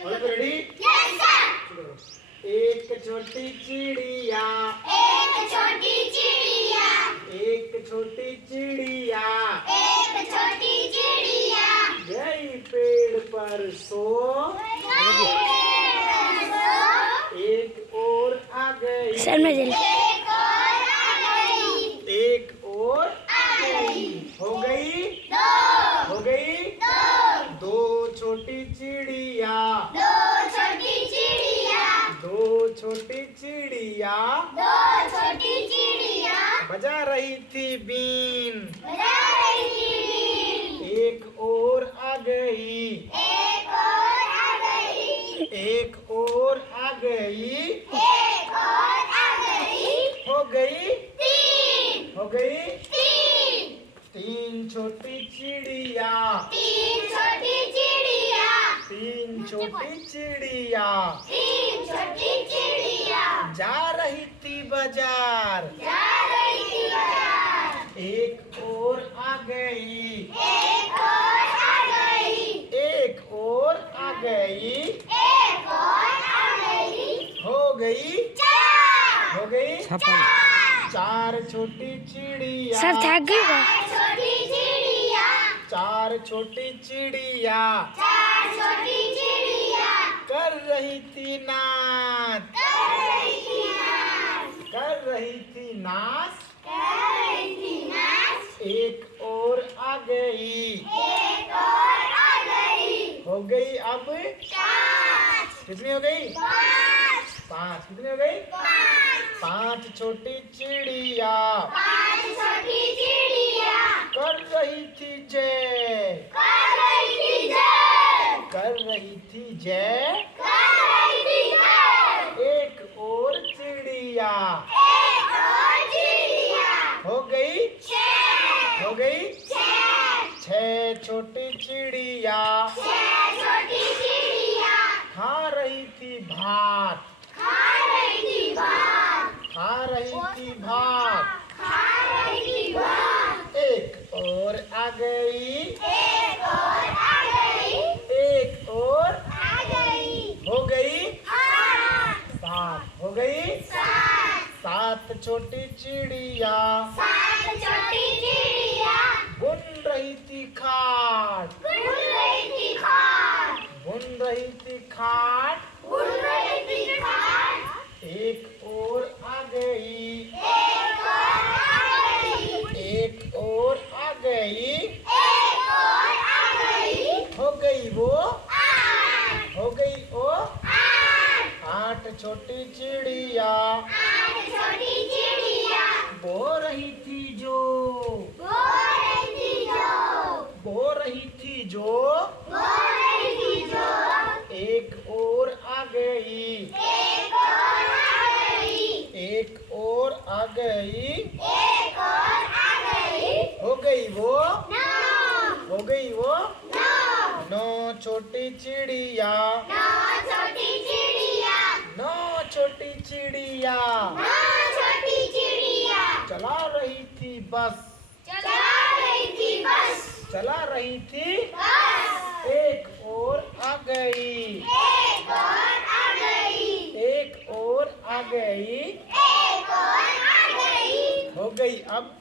Ready? Yes sir. एक छोटी चिड़िया, एक छोटी चिड़िया, एक छोटी चिड़िया, एक छोटी चिड़िया, गई पेड़ पर सो, एक और आ गई, एक और आ गई, एक और आ गई, हो गई, दो, हो गई, दो, दो छोटी चिड़िया, दो छोटी चिड़िया, दो छोटी चिड़िया, दो छोटी चिड़िया, बजा रही थी बीन, बजा रही थी, एक और आ गई, एक और आ गई, एक और आ गई, एक और आ गई, हो गई, तीन, हो गई, तीन, तीन छोटी चिड़िया, तीन छोटी चिड़िया, तीन छोटी चिड़िया, तीन छोटी चिड़िया, जा रही थी बाजार, जा रही थी बाजार, एक और आ गई, एक और आ गई, एक और आ गई, एक और आ गई, हो गई, चार, हो गई, चार, चार छोटी चिड़िया, सब थक गई छोटी चिड़िया, चार छोटी चिड़िया, चार छोटी चिड़िया, कर रही थी नाच, कर रही थी नाच, कर रही थी नाच, कर रही थी नाच, एक और आ गई, एक और आ गई, हो गई अब पाँच, कितनी हो गई? पाँच, पांच। कितनी हो गई? पाँच, पांच छोटी चिड़िया, पाँच छोटी चिड़िया, कर रही थी जय, कर रही थी जय, कर रही थी जय, कर रही थी जय, एक और चिड़िया, एक और चिड़िया, हो गई, छह, हो गई, छह, छह छोटी चिड़िया, छह छोटी चिड़िया, खा रही थी भात, खा रही थी भात, खा रही थी भात, खा रही थी भात, एक और आ गई, एक और आ गई, एक और आ गई, हो गई, आठ, सात। हो गई, सात, सात छोटी चिड़िया, सात छोटी चिड़िया, बुन रही थी खाट, बुन रही थी खाट, बुन रही थी खाट, बुन रही थी खाट, एक और आ गई, एक और आ गई, एक और आ गई, एक और आ गई, हो गई वो, आठ, हो गई वो, आठ, आठ छोटी चिड़िया, आठ छोटी चिड़िया, बो रही थी जो, बोल रही थी जो, बो रही थी जो, बोल रही थी जो, एक और आ गई, एक और आ गई, एक और आ गई, एक और आ गई, हो गई वो, नौ, हो गई वो, नौ, नौ छोटी चिड़िया, नौ छोटी चिड़िया, नौ छोटी चिड़िया, नौ छोटी चिड़िया, चला रही थी बस, चला रही थी बस, चला रही थी, बस, एक और आ गई, एक और आ गई, एक और आ गई, एक और आ गई, हो गई अब